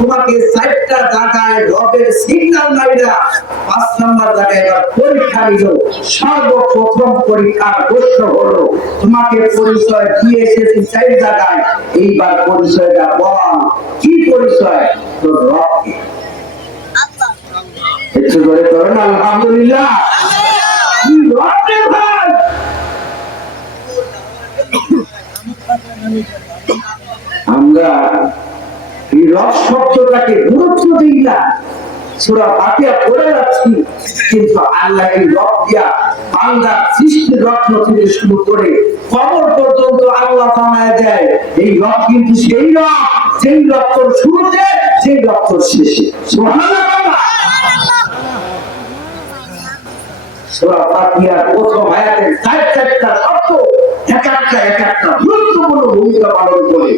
তোমাকে 4টা জায়গায় রবের সিগন্যাল মাইরা 5 নাম্বার জায়গায় এবার পরীক্ষা নিল। সর্বপ্রথম পরীক্ষার প্রশ্ন হলো তোমাকে পরিচয় দিয়ে এসেছি 4 জায়গায়, এইবার পরিচয়টা বল। কি পরিচয়? তো রবকে। একটু করে করেন আলহামদুলিল্লাহ। কি রবকে ভাই? আমরা এই রব শব্দটাকে গুরুত্ব দিই না, সূরা ফাতিহা পড়ে যাচ্ছি, কিন্তু আল্লাহ এই রব দিয়া বান্দার সৃষ্টির রত্ন থেকে শুরু করে কবর পর্যন্ত আল্লাহ বানায় দেয়। এই রব কিন্তু সেই রব, সেই রক্তর শুরুতে, সেই রক্তর শেষে। সুবহানাল্লাহ। সূরা ফাতিহার প্রথম আয়াতের 4টা শব্দ এক একটা গুরুত্বপূর্ণ ভূমিকা পালন করে।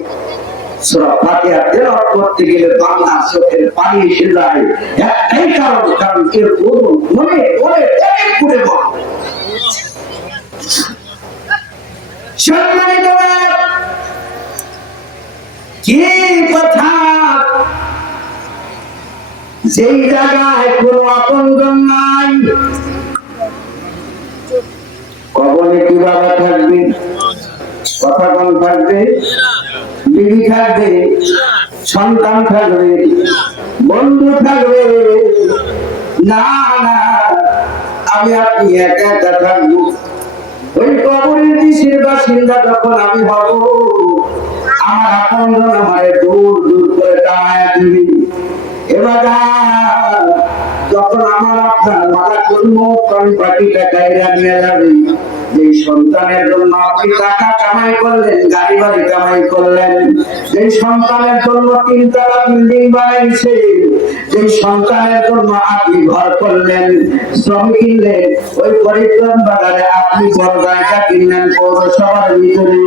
সূরা ফাতিহা তেলাওয়াত করতে গেলে বাংলা চোখের পানি এসে যায়, একটাই কারণ এর ওজন মনে অনেক করে বল। সম্মানিত কি কথা, যেই জায়গায় কোনো আপনজন নাই, কবরে কি বাবা থাকবে? কথা কম থাকবে, বিবি থাকবে, সন্তান থাকবে, বন্ধু থাকবে না, না আমি আপনি একা একা থাকবো। ওই কবরের দেশের বাসিন্দা যখন আমি হব, আমার আপনজন আমায় দূর দূর করে টানায় দিবি। এবার যখন আমার আপনার মাথা করবো পাটিটা কাইরা নিয়ে যাবে, যে সন্তানের জন্য আপনি টাকা কামাই করলেন, গাড়ি বাড়ি কামাই করলেন, যে সন্তানের জন্য 3 তলা বিল্ডিং বানাইছে, যে সন্তানের জন্য আপনি ঘর করলেন, শ্রম কিনলেন, ওই পরিক্রম বাজারে আপনি বড় জায়গা কিনলেন পৌরসভার ভিতরে,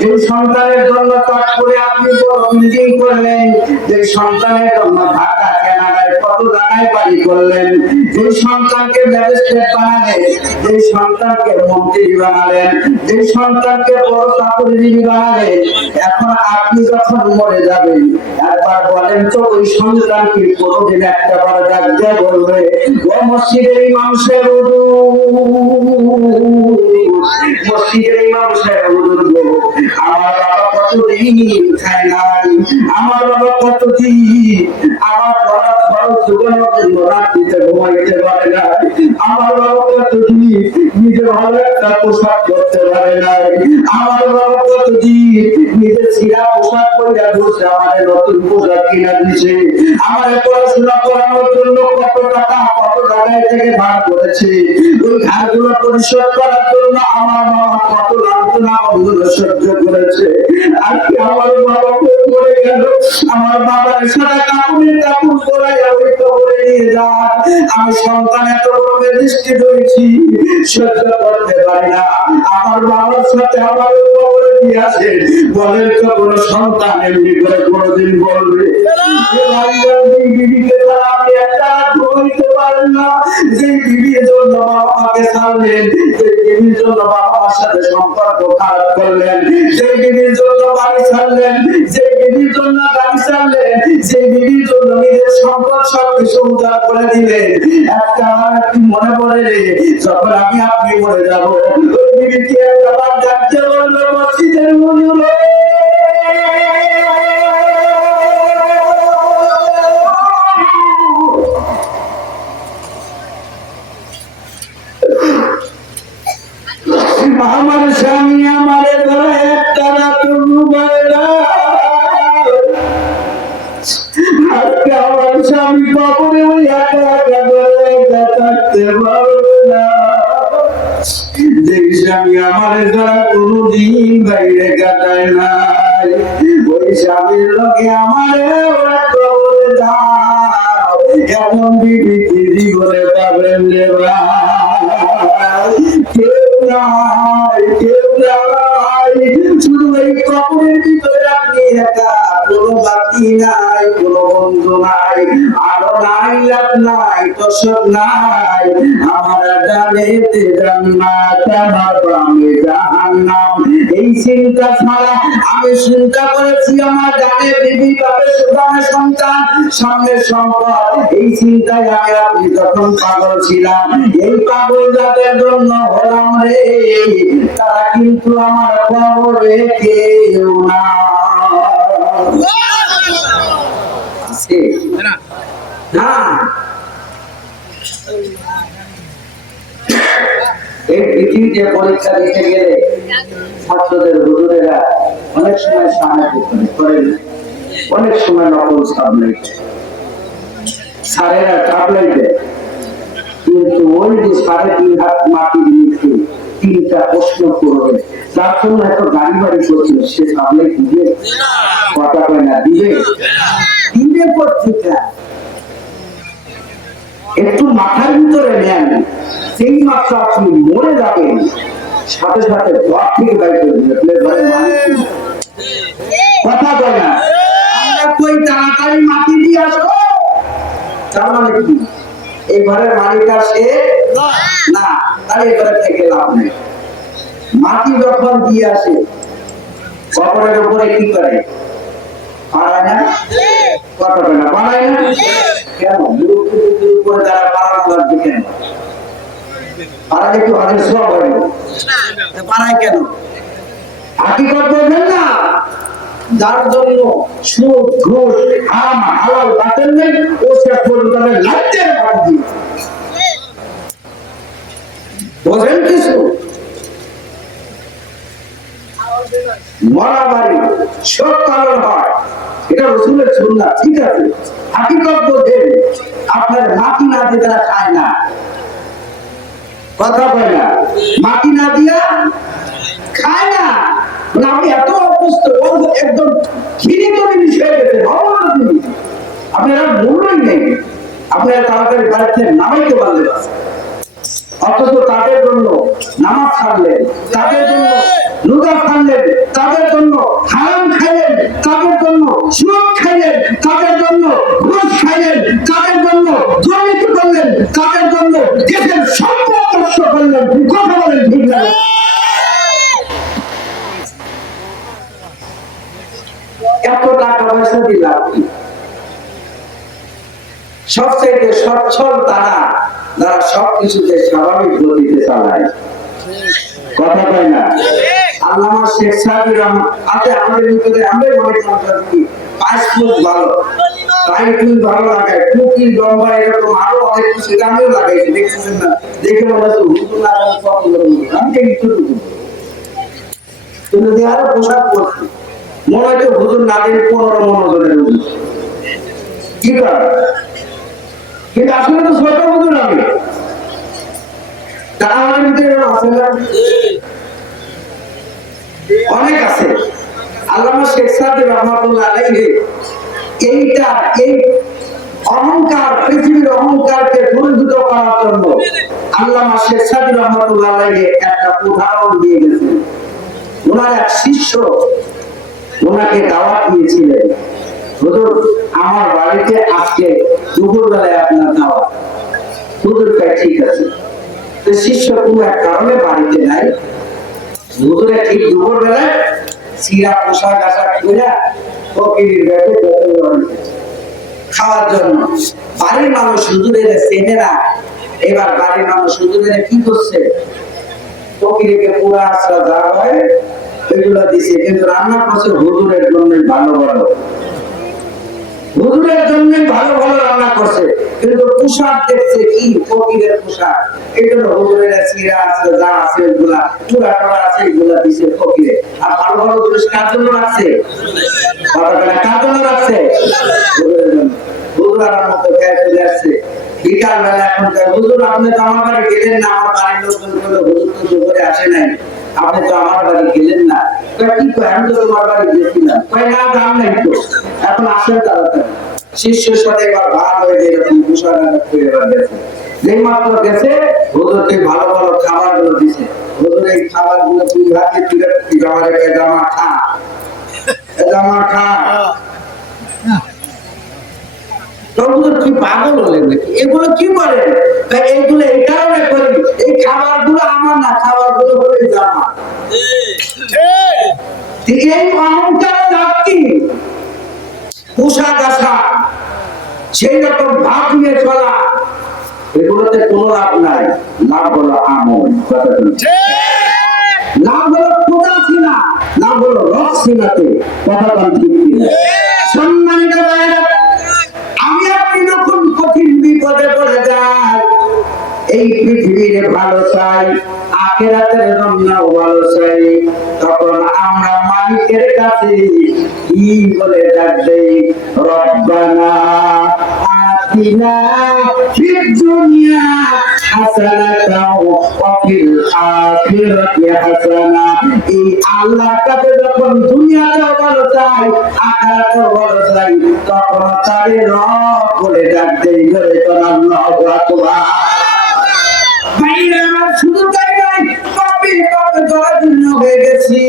যে সন্তানের জন্য কাজ করে আপনি বড় বিল্ডিং করলেন, যে সন্তানের জন্য ঢাকা কানাডায় কত জায়গায় বাড়ি করলেন, যে সন্তানকে ম্যাজিস্ট্রেট বানালেন, যে সন্তানকে মন্ত্রী বানালেন, যে সন্তানকে বড় চাকরিজীবী বানালেন, এখন আপনি যখন মরে যাবেন একবার বলেন তো ওই সন্তানকে কোনদিন একটা বার ডাক দিয়ে বলবে, ও মসজিদের ইমাম সাহেব হুজুর, মসজিদের ইমাম সাহেব হুজুর গো, আমার বাবা কতদিন খায় নাই, আমার বাবা কতদিন আমার পড়া খরচ জোগানোর জন্য রাত্রিতে ঘুমাইতে পারে না, আমার বাবা কতদিন নিজে ভালো একটা পোশাক করতে পারে নাই, আমার বাবা কতদিন নিজে ছিঁড়া পোশাক পরে বসে আমার নতুন পোশাক কিনা দিছে, আমার পড়াশোনা করানোর জন্য কত টাকা কত জায়গায় থেকে ধার করেছে, ওই ধারগুলো পরিশোধ করার জন্য আমার বাবা কত লাঞ্ছনা অবহেলা সহ্য করেছে। আর কি আমার বাবা মরে গেল, আমার বাবার সারা কাপড়ের কাপড় পরাইয়া ওই কবরে নিয়ে যান, আমি সন্তান এত বড় ম্যাজিস্ট্রেট হয়েছি, সহ্য করতে পারি না, আমার বাবার সাথে আমার কবরে দিয়ে আসে। বলেন তো কোনো সন্তান এমনি করে কোনোদিন বলবে বিবিকে তারা আপনি একটা ঘুমাইতে পারেন না, যে বিবির জন্য বাবা মাকে ছাড়লেন, যে বিবির জন্য বাবা মার সাথে সম্পর্ক খারাপ করলেন, যে বিবির জন্য বাড়ি ছাড়লেন, যে বিবির জন্য গাড়ি ছাড়লেন, যে বিবির জন্য নিজের সম্পদ সবকিছু উজাড় করে দিলেন, একটা মনে পড়ে রে যখন আমি আপনি মরে যাবো, ওই বিবিকে একটা বার ডাকতে বললো, মসজিদের হুজুর আমার স্বামী আমারে ধরে একটা রাত ঘুমায় না, আজকে আমার স্বামী কবরে ওই একা একা একা থাকতে পারবে না, যে স্বামী আমারে ধরা কোনদিন বাইরে কাটায় নাই, ওই স্বামীর লোকে আমারে ওরা কবরে দাও, এমন বিবি কি জীবনে পাবেন রে ভাই? কেউ নাই, কেউ নাই, শুধু এই কবরের ভিতরে আপনি একা, কোনো বাকি নাই, নাই, কোনো বন্ধু নাই, আলো নাই, লাভ নাই, তোষক নাই, আমার ডানেতে জান্নাত, আমার বামে জাহান্নাম। এই চিন্তা ছাড়া আমি চিন্তা করেছি আমার ডানে বিবি, বামে বামে সন্তান, সামনে সম্পদ। এই চিন্তায় আমি আপনি যখন পাগল ছিলাম, এই পাগল যাদের জন্য হলাম রে, তারা কিন্তু আমার খবরে কেউ না। না, এই পৃথিবীতে পরীক্ষা দিতে গেলে ছাত্রদের হুজুরেরা অনেক সময় সাহায্য করেন, অনেক সময় নকল সাবলাই স্যারেরা সাবলাই দেয়, কিন্তু ওই যে 3.5 হাত মাটির নিচে 3টা প্রশ্ন করবে, যার জন্য এত গাড়ি বাড়ি করছিল, সে সাবলাই দিবে? কথা কয় না, দিবে? দিবে পত্রিকা একটু মাথার ভিতরে নেন, সেই মাত্র আপনি মরে যাবেন, সাথে সাথে ঘর থেকে বাইরে কথা বলে না। আমরা কই তাড়াতাড়ি মাটি দিয়ে আসো, তার মানে কি এই ঘরের মালিক আসে না, তাহলে এই ঘরে থেকে লাভ নেই। মাটি যখন দিয়ে আসে কবরের উপরে কি করে? পাড়ায় না? কথা বলে না, পাড়ায় না? কেন উপরে যারা পাড়ানো লাগবে কেন? পাড়ায় একটু হাতের সব হয় না, পাড়ায় কেন? হাকিকত বলবেন না, যার জন্য সুদ ঘুষ হারাম হালাল বাতিল নেই, ও সে পরিবারের লাজ্জার বাড়ি বোঝেন কিছু? মারামারি সব কারণ হয়, এটা রসুলের সুন্নাহ, ঠিক আছে। হাকিকত বোঝেন, আপনার মাটি না দিয়ে তারা খায় না, কথা বলে না, মাটি না দিয়া খায় না। আপনি এত অবস্থ একদম ঘৃণিত জিনিস হয়ে গেছে, আপনারা মূল্যই নেই, আপনারা তাড়াতাড়ি বাড়িতে নামাইতে পারলেন, অথচ তাদের জন্য নামাজ ছাড়লেন, তাদের জন্য রোজা ছাড়লেন, তাদের জন্য হারাম খাইলেন, তাদের জন্য সুদ খাইলেন, তাদের জন্য ঘুষ খাইলেন, তাদের জন্য দুর্নীতি করলেন, তাদের জন্য দেশের সম্পদ নষ্ট করলেন। কথা বলেন ঠিক না? এত টাকা পয়সা দিলাম, সবচেয়ে সচ্ছল তারা যারা সবকিছুতে স্বাভাবিক গতিতে চালায়, কথা বলে না। আল্লামা শেখ সাদির রহমান আছে আমাদের ভিতরে, আমরা মনে করি পাসপোর্ট ভালো, টাইটল ভালো লাগায়, টুপি লম্বা এরকম আরো অনেক কিছু আমিও লাগাইছি, দেখতেছেন না? দেখে মনে হচ্ছে হুজুর লাগানো পছন্দ করি, আমি একটু কিন্তু আরো পোশাক পরছি, মনে হয় হুজুর না দিন 15 মনোজনের হুজুর, কি করে? কিন্তু আসলে তো ছোট হুজুর আমি, তারা আমাদের ভিতরে আছে না? অনেক আছে। আল্লামা শেখ সাদি রহমাতুল্লাহ আলাইহি এইটা, এই অহংকার, পৃথিবীর অহংকারকে দূরীভূত করার জন্য আল্লামা শেখ সাদি রহমাতুল্লাহ আলাইহি একটা উদাহরণ দিয়ে গেছেন। ওনার এক শিষ্য ওনাকে দাওয়াত দিয়েছিলেন, হুজুর আমার বাড়িতে আজকে দুপুরবেলায় আপনার দাওয়াত। হুজুর ঠিক আছে। শিষ্য কোনো এক কারণে বাড়িতে নাই, হুজুরে ঠিক দুপুরবেলায় চিরা পোশাক আশাক করে ফকিরের ব্যাগে খাওয়ার জন্য। বাড়ির মানুষ হুজুরের চেনে না, এবার বাড়ির মানুষ হুজুরের কি করছে, ফকিরকে পুরা আশ্রা যা হয় এগুলো দিছে, কিন্তু রান্না করছে হুজুরের জন্য ভালো ভালো, হুজুরের জন্য ভালো ভালো রান্না করছে, কিন্তু পোশাক দেখছে কি ফকিরের পোশাক, এগুলো হুজুরের চিরা আছে যা আছে এগুলা চূড়া টড়া আছে এগুলা দিছে ফকিরে। আর ভালো ভালো জিনিস কার জন্য রাখছে? কার জন্য রাখছে? হুজুর আর মতো খেয়ে চলে আসছে বিকাল বেলা, এখন হুজুর আপনি তো আমার বাড়ি গেলেন না, আমার বাড়ির লোকজন বলে হুজুর তো দুপুরে আসে নাই, আপনি তো আমার বাড়ি গেলেন না। কি কয়, আমি তো তোমার বাড়ি গেছিলাম, কয় না দাম নাই তো, এখন আসেন তাড়াতাড়ি। শিষ্যের সাথে এবার ভাগ হয়ে যায়, এরকম পোশাক করে এবার গেছে, যেই মাত্র গেছে হুজুরকে ভালো ভালো খাবার গুলো দিছে, হুজুর এই খাবার গুলো তুই হাতে তুলে জামা রেখে জামা খা, জামা খা। কি পাগল হলেন নাকি? এগুলো কি করেন? এইগুলো এই কারণে করি, এই খাবারগুলো আমার না, খাবারগুলো হলে জামা। এই অহংকার লাভ কি? পোশাক আশাক সেই রকম ভাব নিয়ে চলা, এগুলোতে কোনো লাভ নাই। লাভ হলো আমল, লাভ হলো খোদা সিনা, লাভ হলো রস সিনাতে। কথা ঠিক কিনা? সম্মানিত ভাইরা, আমি আপনি যখন কঠিন বিপদে পড়ে যাই, এই পৃথিবীর ভালো চাই, আখিরাতের জন্যও ভালো চাই, তখন আমরা মালিকের কাছে কি বলে ডাক দেই? রব্বানা আতিনা ফিদ দুনিয়া হাসানাতাও ওয়া ফিল আখিরাতি হাসানা। এই আল্লাহর কাছে যখন দুনিয়াতেও ভালো চাই, আখিরাতেও ভালো চাই, তখন তারে রব বলে ডাক দেই। ধরে কোন আল্লাহু আকবার। শুধু তাই নয়, পাপে পাপে জরাজীর্ণ হয়ে গেছি,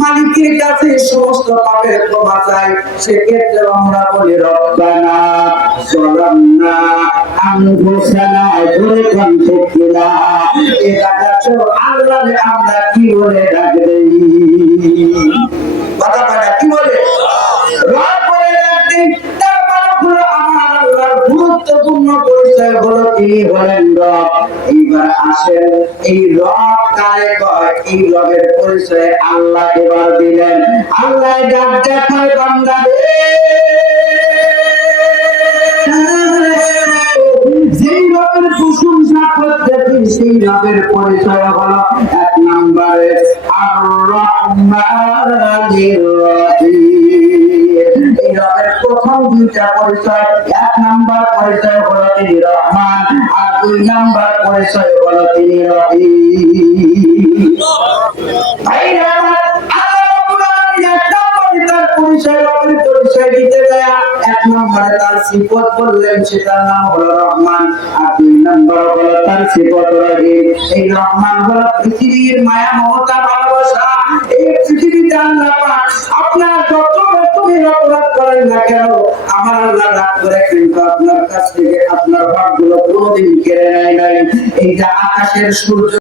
মালিকের কাছে সমস্ত পাপের ক্ষমা চাই। সেক্ষেত্রে আমরা বলি রব্বানা যালামনা আনফুসানা, ধরে কোন ঠিকিনা। এই ডাকাতো আল্লাহকে আমরা কি বলে ডাক দেই? কথা কি বলে? রব বলে ডাক দেই। গুরুত্বপূর্ণ পরিচয় হলো তিনি হলেন রব। এইবার আসেন, এই রব কারে কয়? এই রবের পরিচয় আল্লাহ এবার দিলেন। আল্লাহ ডাক দেখায় বান্দারে, যেই রবের প্রশংসা করতেছি সেই রবের পরিচয় হলো এক নম্বরে আর রহমানির রহিম। এই রবের প্রথম দুইটা পরিচয়, এক নাম্বার পরিচয় হলো তিনি রহমান, আর দুই নাম্বার পরিচয় হলো তিনি রহিম। ভাইরা, আল্লাহ রাব্বুল আলামিন এক নম্বরে তার পরিচয় দিতে যায়, এক নম্বরে তার সিফত বললেন, সেটার নাম হলো রহমান, আর দুই নম্বর হলো তার সিফত রহিম। এই রহমান হলো পৃথিবীর মায়া মমতা ভালোবাসা। এই পৃথিবীতে আল্লাহ পাক আপনার যত রকমের অপরাধ করেন না কেন, আমার আল্লাহ রাগ করে কিন্তু আপনার কাছ থেকে আপনার ভাগগুলো কোনোদিন কেড়ে নেয় নাই। এইটা আকাশের সূর্য